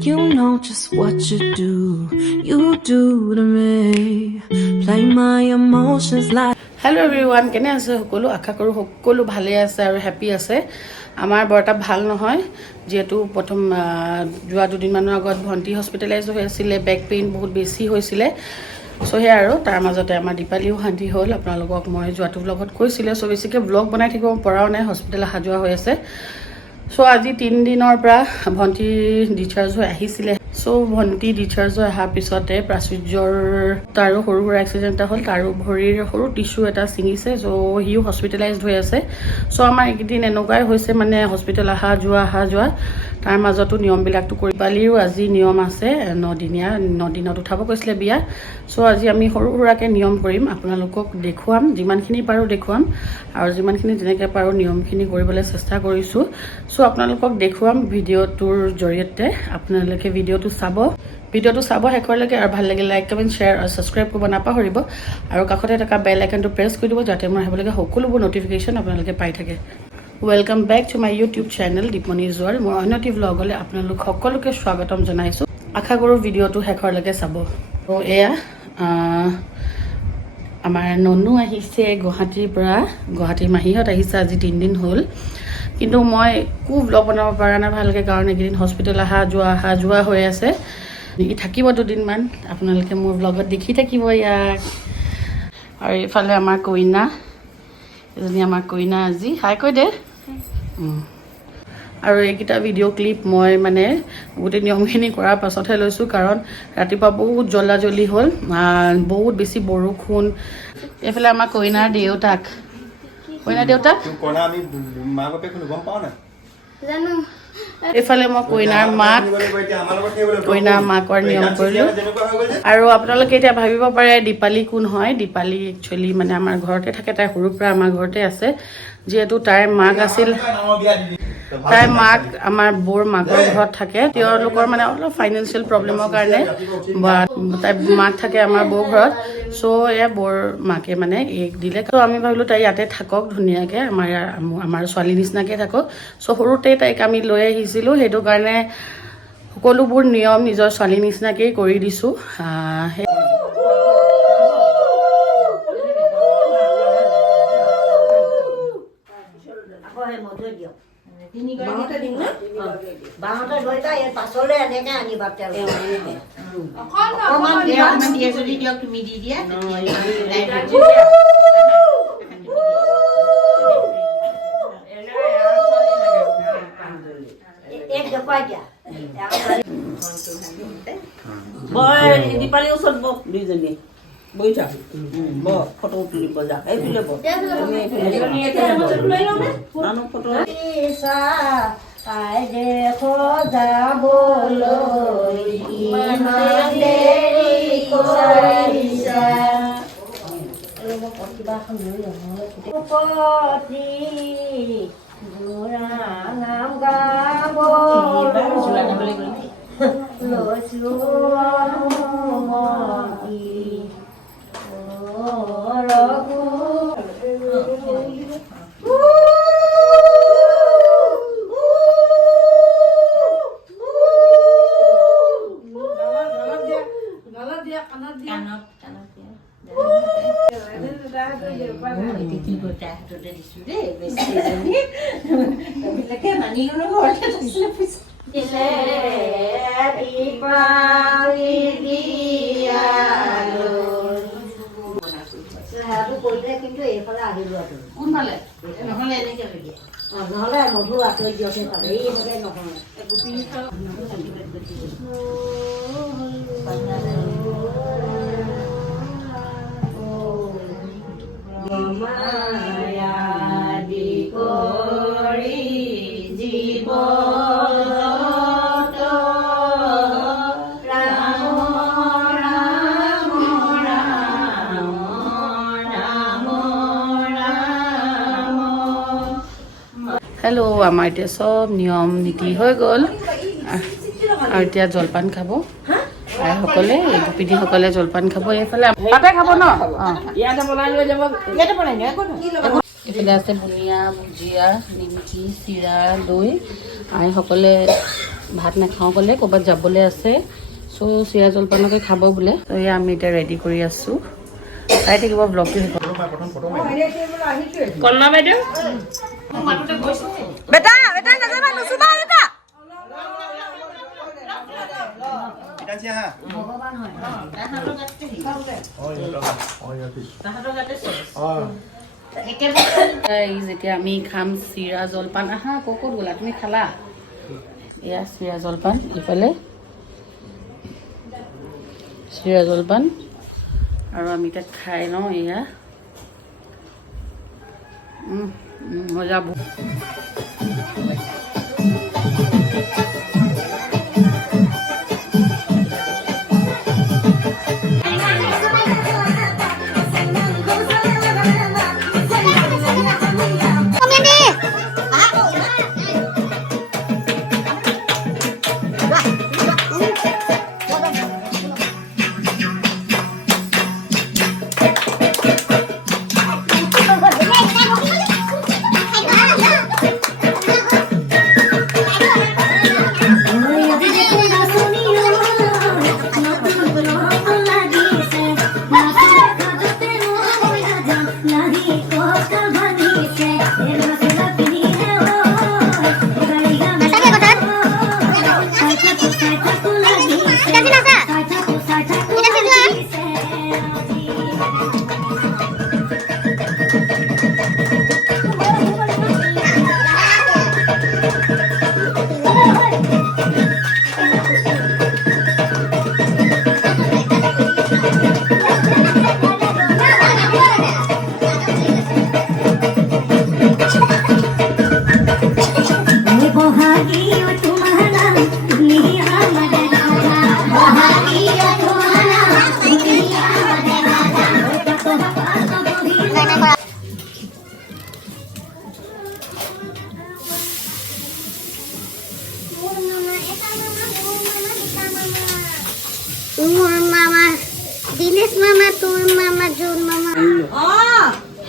You know just what you do to me. Play my emotions like. Hello everyone, কেনে আছে সকলো আশা কৰো সকলো ভালে আছে আৰু হ্যাপি আছে আমাৰ বৰটা ভাল নহয় যেহেতু প্ৰথম যোৱা দুদিন মানৰ আগত ভন্টি হস্পিটেলাইজ হৈ আছিল বেক পেইন বহুত বেছি হৈছিল সো হে আৰু তাৰ মাজতে আমাৰ দীপালিও শান্তি হ'ল আপোনালোকক মই যোৱাটো ব্লগত কৈছিলে সো বেছিকে ব্লগ বনাই থাকিব পৰাও নাই হস্পিটেল হাজোৱা হৈ আছে সো আজি 3 দিনৰ পৰা ভন্টি ডিচাৰ্জ হৈ আহিছিল সো ভন্টি ডিচাৰ্জ হৈ অহাৰ পিছতে প্ৰাচুৰ্যৰ তাৰো সৰু সৰু এক্সিডেন্ট হ'ল তাৰো ভৰিৰ সৰু টিস্যু এটা ছিঙিছে সো হিও হস্পিটেলাইজড হৈ আছে সো আমাৰ একদিন এনেকুৱাই হৈছে মানে হস্পিটেল আহা যোৱা তাৰ মাজতো নিয়মবিলাকটো কৰি পালিও আজি নিয়ম আছে 9 দিনত উঠাব কৈছিলে বিয়া সো আজি আমি সৰু সৰুকে নিয়ম কৰিম আপোনালোকক দেখুৱাম যিমানখিনি পাৰো দেখুৱাম আৰু যিমানখিনি যেনেকৈ পাৰো নিয়মখিনি কৰিবলৈ চেষ্টা কৰিছো সো আপোনালোকক দেখুৱাম ভিডিঅ'টোৰ জৰিয়তে আপোনালোকে ভিডিঅ'টো চাব শেষলৈকে আৰু ভাল লাগিলে লাইক কমেন্ট শ্বেয়াৰ আৰু সাবস্ক্ৰাইব কৰিব নাপাহৰিব আৰু কাষতে থকা বেল আইকনটো প্ৰেছ কৰি দিব যাতে মই আহিবলগীয়া সকলোবোৰ নটিফিকেশ্যন আপোনালোকে পাই থাকে welcome back to my YouTube channel দীপমণিৰ জোৱাৰ মোৰ অন্যটি ব্লগলৈ আপোনালোক সকলোকে স্বাগতম জনাইছো আশা কৰো ভিডিঅ'টো শেষলৈকে চাব তো এয়া আমাৰ ননু আহিছে গুৱাহাটীৰ পৰা গুৱাহাটীৰ মাহীহত আহিছে আজি 3 দিন হ'ল কিন্তু মই কো ব্লগ বনাব পৰা নাই ভালকে কাৰণ একদিন হস্পিটেল আহা যোৱা হৈ আছে ই থাকিব দুদিনমান আপোনালোকে মোৰ ব্লগত দেখি থাকিব ইয়াক আৰু ইফালে আমাৰ কইনা এজনী আমাৰ কইনা আজি হাই কৈ দে আৰু এইকেইটা ভিডিঅ' ক্লিপ মই মানে গোটেই নিয়মখিনি কৰাৰ পাছতহে লৈছোঁ কাৰণ ৰাতিপুৱা বহুত জল্দি হ'ল বহুত বেছি বৰষুণ এইফালে আমাৰ কইনাৰ দেউতাক আমি মা বাপে কোনো গম পাও না জানো এফালে মই কইনাৰ মাকৰ নিয়ম কৰিলোঁ আৰু আপোনালোকে এতিয়া ভাবিব পাৰে দীপালি কোন হয় দীপালি একচুৱেলি মানে আমাৰ ঘৰতে থাকে তাই সৰুৰ পৰা আমাৰ ঘৰতে আছে যেহেতু তাইৰ মাক আছিল তাই মাক আমাৰ বৰ মাকৰ ঘৰত থাকে তেওঁলোকৰ মানে অলপ ফাইনেন্সিয়েল প্ৰব্লেমৰ কাৰণে তাই মাক থাকে আমাৰ বৰ ঘৰত সো এ বৰ মাকে মানে এক দিলে তো আমি ভাবিলো তাই ইয়াতে থাকক ধুনীয়াকে আমাৰ ছোৱালী নিচিনাকে থাকক সো সৰুতে তাইক আমি লৈ আহিছিলোঁ সেইটো কাৰণে সকলোবোৰ নিয়ম নিজৰ ছোৱালী নিচিনাকেই কৰি দিছোঁ বাহতে দিম না বাহতে গইতা এ পাছলে এনেকে আনিবা তেল অকমান দিয়ে যদি দিয়ক তুমি দি দিয়া এক দপাই দিয়া বয় দীপালি ওচৰত বক দুইজনী বইছা ব ফটো তুলিব যা এইফালে ব নানো ফটো আই দেখো যাবলৈ ইমান দেৰি কৰিছা কিবা এখন লৈ পতি গোৰা নাম গাবলৈ লৈছো কিন্তু এইফালে আহিলো কোনফালে নহলে এনেকে নহলে মধু আঁতৰি দিয়কে পালে এইভাগে নহয় মায়া দি কৰি জীৱ হেল্ল' আমাৰ এতিয়া চব নিয়ম নীতি হৈ গ'ল আৰু এতিয়া জলপান খাব আইসকলে গোপিনীসকলে জলপান খাব এইফালে তাতে খাব ন ইয়াতে বনাই লৈ যাব ইয়াতে বনাই এইফালে আছে বুনিয়া ভুজিয়া নিমকি চিৰা দৈ আইসকলে ভাত নাখাওঁ ক'লে ক'ৰবাত যাবলৈ আছে চ' চিৰা জলপানকে খাব বোলে ত' এয়া আমি এতিয়া ৰেডি কৰি আছোঁ চাই থাকিব ব্লগটো কল্লা বাইদেউ বেটা বেটা নাযাবা নুচুবা বেটা যেতিয়া আমি খাম চিৰা জলপান আহা ক'ত গ'লা তুমি খালা এয়া চিৰা জলপান ইফালে চিৰা জলপান আৰু আমি এতিয়া খাই লওঁ এয়া মজা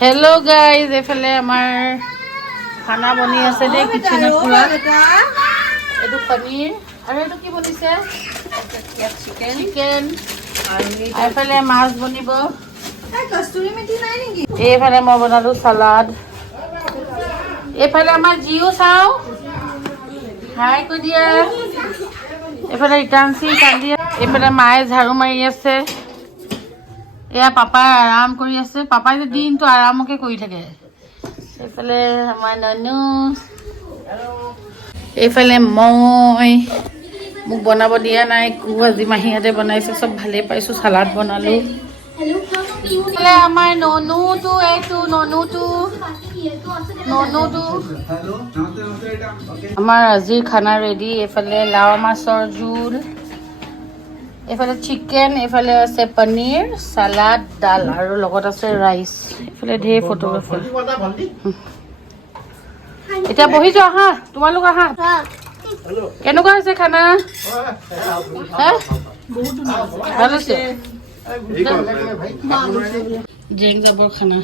হেল্ল' গাইজ এইফালে আমাৰ খানা বনি আছে দেই কিচেনত পুৰা এইটো পনীৰ আৰু এইটো কি বনিছে চিকেন আৰু এইফালে মাছ বনিব এইফালে মই বনালো চালাড এইফালে আমাৰ জিও চাওঁ হাই কৈ দিয়া এইফালে ৰিটাৰ্ণচি কান্দি এইফালে মায়ে ঝাৰু মাৰি আছে এয়া পাপাই আৰাম কৰি আছে পাপাই যে দিনটো আৰামকে কৰি থাকে এইফালে আমাৰ নানু এইফালে মই মোক বনাব দিয়া নাই আজি মাহীহঁতে বনাইছে চব ভালেই পাইছোঁ চালাড বনালোঁ এইফালে আমাৰ ননুটো এইটো ননুটো আমাৰ আজিৰ খানা ৰেডি এইফালে লাও মাছৰ জোল এইফালে চিকেন এইফালে আছে পনীৰ চালাড ডাল আৰু লগত আছে ৰাইচ এইফালে ঢেৰ ফটোগ্ৰাফাৰ এতিয়া বহি যোৱা আহা তোমালোক আহা কেনেকুৱা হৈছে খানা ভাল হৈছে জেং যাবৰ খানা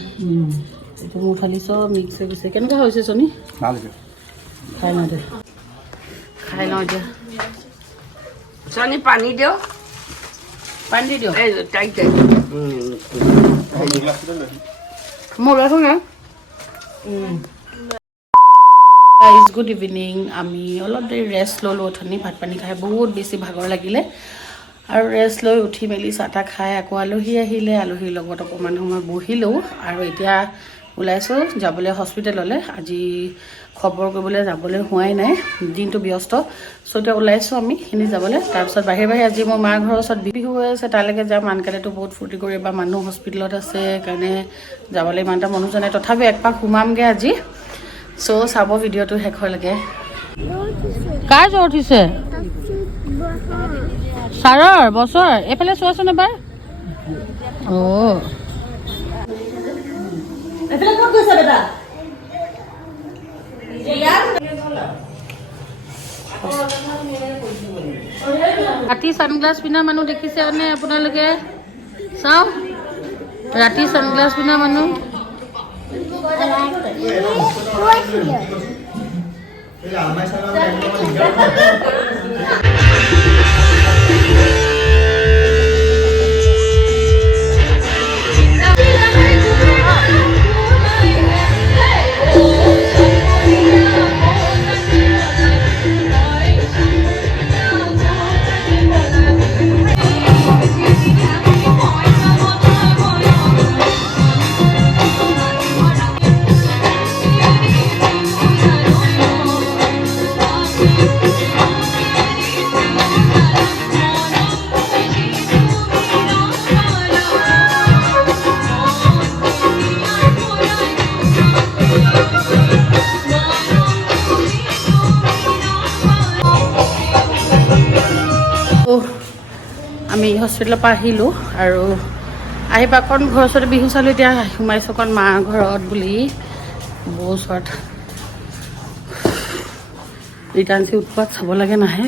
এইটো মোৰ খালি চব মিক্স হৈ গৈছে কেনেকুৱা হৈছে চনি খাই লওঁ দে খাই লওঁ এতিয়া চনি পানী দিওঁ পানী দি দিওঁ টাইট মোৰ ৰাখোঁ না গুড ইভিনিং আমি অলপ দেৰি ৰেষ্ট ল'লোঁ অথনি ভাত পানী খাই বহুত বেছি ভাগৰ লাগিলে আৰু ৰেষ্ট লৈ উঠি মেলি চাহ তাহ খাই আকৌ আলহী আহিলে আলহীৰ লগত অকণমান সময় বহিলোঁ আৰু এতিয়া ওলাইছোঁ যাবলৈ হস্পিটেললৈ আজি খবৰ কৰিবলৈ যাবলৈ হোৱাই নাই দিনটো ব্যস্ত চ' এতিয়া ওলাইছোঁ আমি সেইখিনি যাবলৈ তাৰপিছত বাহিৰে আজি মোৰ মাৰ ঘৰৰ ওচৰত বিহু হৈ আছে তালৈকে যাম আনকালেতো বহুত ফূৰ্তি কৰি বা মানুহ হস্পিটেলত আছে কাৰণে যাবলৈ ইমান এটা মনো যোৱা নাই তথাপি একপাক সোমামগৈ আজি চ' চাব ভিডিঅ'টো শেষলৈকে কাৰ জ্বৰ উঠিছে ছাৰৰ বছৰ এইফালে চোৱাচোন এবাৰ অঁ ৰাতি ছানগ্লাছ পিন্ধা মানুহ দেখিছেনে আপোনালোকে চাওক ৰাতি ছানগ্লাছ পিন্ধা মানুহ আমি হস্পিটেলৰ পৰা আহিলোঁ আৰু আহি পাকণ ঘৰৰ ওচৰতে বিহু চালোঁ। এতিয়া সোমাইছোঁ অকণ মাৰ ঘৰত বুলি বৌ ওচৰত। ৰিটাৰ্ণচি উৎপাত চাব লাগে নাহে।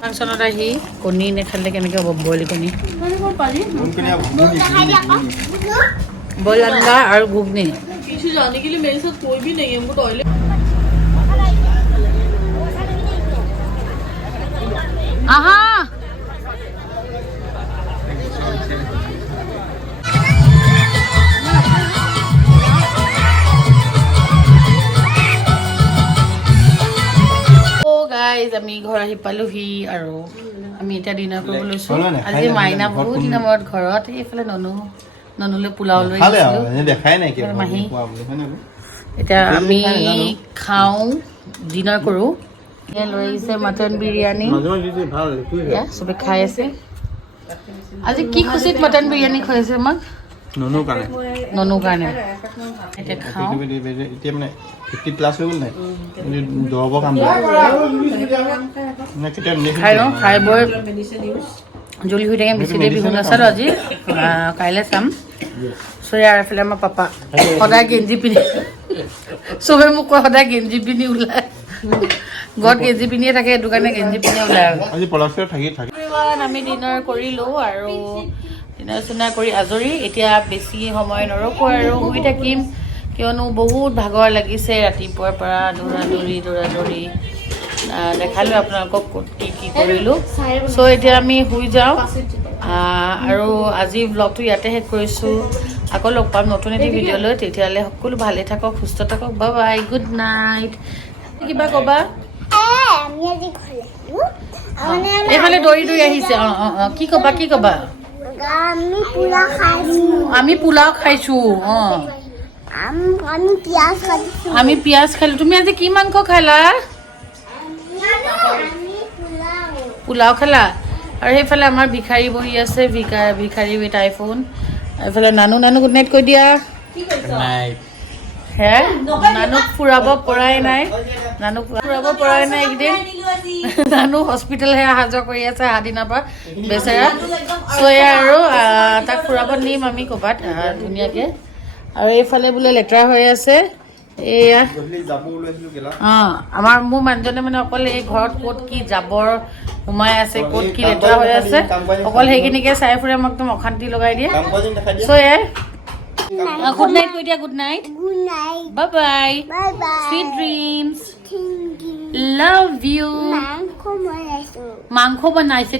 ফাংচনত আহি কণী নেখালে কেনেকৈ হ'ব? বইল কণী, বইল আঞ্জা আৰু ঘুগনি। আহা গাইজ, আমি ঘৰ আহি পালোহি আৰু আমি এতিয়া ডিনাৰ কৰিব লৈছোঁ। আজি মাইনা বহুত দিনৰ মূৰত ঘৰত। এইফালে ননুলৈ পোলাও লৈ মাহী। এতিয়া আমি খাওঁ, ডিনাৰ কৰোঁ। লৈ আহিছে মটন বিৰিয়ানী, চবে খাই আছে। আজি কি খুচিত মটন বিৰিয়ানী খুৱাইছে আমাক? ননুৰ কাৰণে। এতিয়া খাওঁ। খাই লওঁ, খাই বৈ জলি হৈ থাকে। বেছি দেৰি বিহু নাচালোঁ আজি, কাইলৈ চাম। চয়াৰ এফালে আমাৰ পাপা সদায় গেঞ্জি পিন্ধি, চবে মোক কয় সদায় গেঞ্জি পিন্ধি ওলায়। ঘৰত গেঞ্জি পিন্ধিয়ে থাকে, সেইটো কাৰণে গেঞ্জি পিন্ধি ওলাই আৰু। আমি ডিনাৰ কৰিলোঁ আৰু ডিনাৰ চিনাৰ কৰি আজৰি। এতিয়া বেছি সময় নৰখোঁ আৰু শুই থাকিম, কিয়নো বহুত ভাগৰ লাগিছে ৰাতিপুৱাৰ পৰা দৌৰা দৌৰি। দেখালোঁ আপোনালোকক ক'ত কি কৰিলোঁ। চ' এতিয়া আমি শুই যাওঁ আৰু আজি ব্লগটো ইয়াতে শেষ কৰিছোঁ। আকৌ লগ পাম নতুন এটি ভিডিঅ' লৈ। তেতিয়াহ'লে সকলো ভালে থাকক, সুস্থ থাকক। Bye bye, good night. কিবা ক'বা? এইফালে দৌৰি আহিছে। কি ক'বা? আমি পোলাও খাইছোঁ। আমি পিঁয়াজ খালোঁ। তুমি আজি কি মাংস খালা? পোলাও খালা। আৰু সেইফালে আমাৰ ভিখাৰী বহি আছে, ভিখাৰী উইথ আইফোন। এইফালে নানু গুড নাইট কৈ দিয়া। হে, নানুক ফুৰাব পৰাই নাই এইকেইদিন। নানু হস্পিটেলহে অহা যোৱা কৰি আছে দিনৰ পৰা বেচেৰা। চয়া আৰু তাক ফুৰাব নিম আমি ক'ৰবাত ধুনীয়াকৈ। আৰু এইফালে বোলে লেতেৰা হৈ আছে। এয়া মোৰ মানুহজনে মানে অকল এই ঘৰত ক'ত কি জাবৰ সোমাই আছে, ক'ত কি লেতেৰা হৈ আছে, অকল সেইখিনিকে চাই ফুৰে। মোক একদম অশান্তি লগাই দিয়ে। চ' এয়াই গুড নাইট কৈ দিয়া। Good night, bye bye, sweet dreams, love you. মাংস বনাইছে।